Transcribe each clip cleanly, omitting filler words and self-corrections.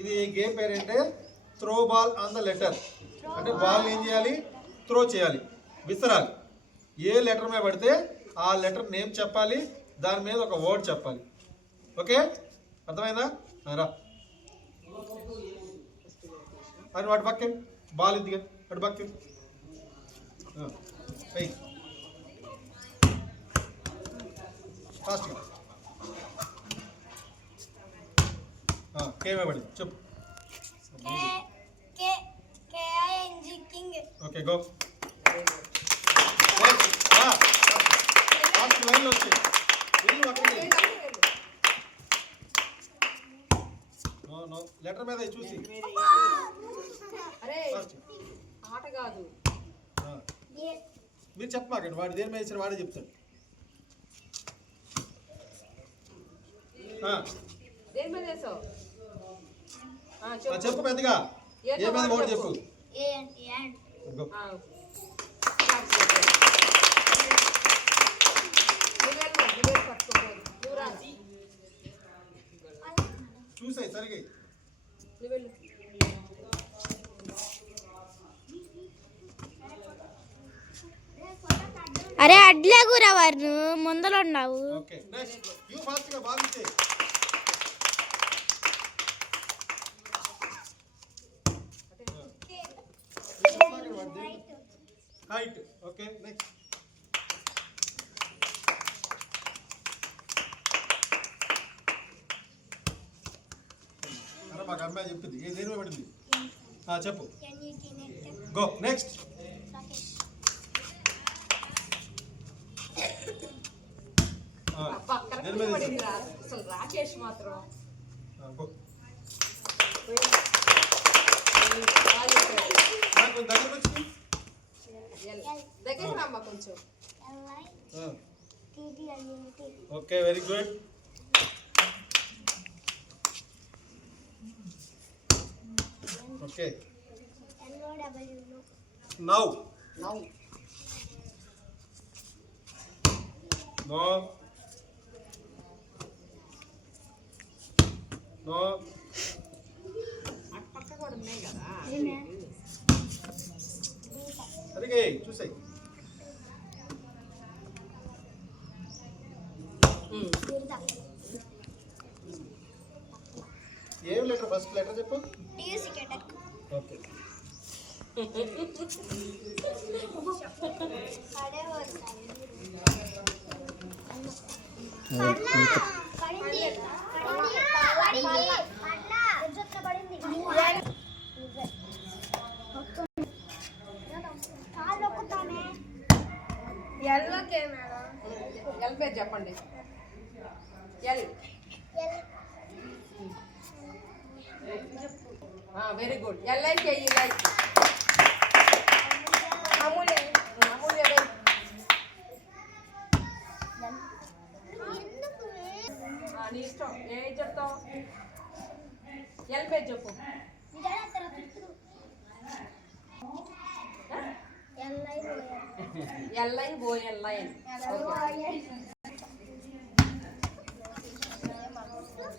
ఇది గేమ్ పేరేంటే throw ball on the letter. అంటే బాల్ ఏం చేయాలి, త్రో చేయాలి, విసరాలి. ఏ లెటర్ మీద పడితే ఆ లెటర్ నేమ్ చెప్పాలి, దాని మీద ఒక వర్డ్ చెప్పాలి. ఓకే, అర్థమైందా? రా అని వాటి పక్కే బాల్ ఇదిగా అటు పక్కే ఫాస్ట్గా కేమే పడింది చెప్పు. Okay go. లైన్లో వచ్చాయి లెటర్ మీద చూసి ఆట కాదు మీరు చెప్పమాకండి. వాడు దేని మీద ఇచ్చిన వాడే చెప్తాడు. చెప్పు పెద్దగా ఏ మీద ఓడి చెప్పు. చూసాయి సరిగా అరే అడ్లే కూర వారు ముందర ఉన్నావు. హైట్. ఓకే నెక్స్ట్ మాకు అమ్మాయి చెప్పింది ఏ దేని పడింది చెప్పు. Go next. రాకేష్ మాత్రం దగ్గర రమ్మా కొంచెం. Okay very good. Okay now now no no అటు పక్క కూడా ఉన్నాయి కదా సరిగే చూసాయి. ఏం లెటర్ ఫస్ట్ లెటర్ చెప్పు. ఓకే ఎల్ పేరు చెప్పండి. L very good. L like ఈ లైక్ అమూల్య అమూల్య నీ ఇష్టం ఏ చెప్తావు. ఎల్ పేరు చెప్పు. ఎల్ఐన్ ఓఎల్ఐన్.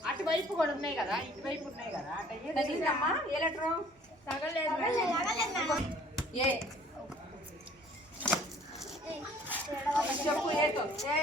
అటువైపు కూడా ఉన్నాయి కదా, ఇటువైపు ఉన్నాయి కదా. తగిలిందమ్మా ఏ లెటరు? ఏ చెప్పు. ఏతో ఏ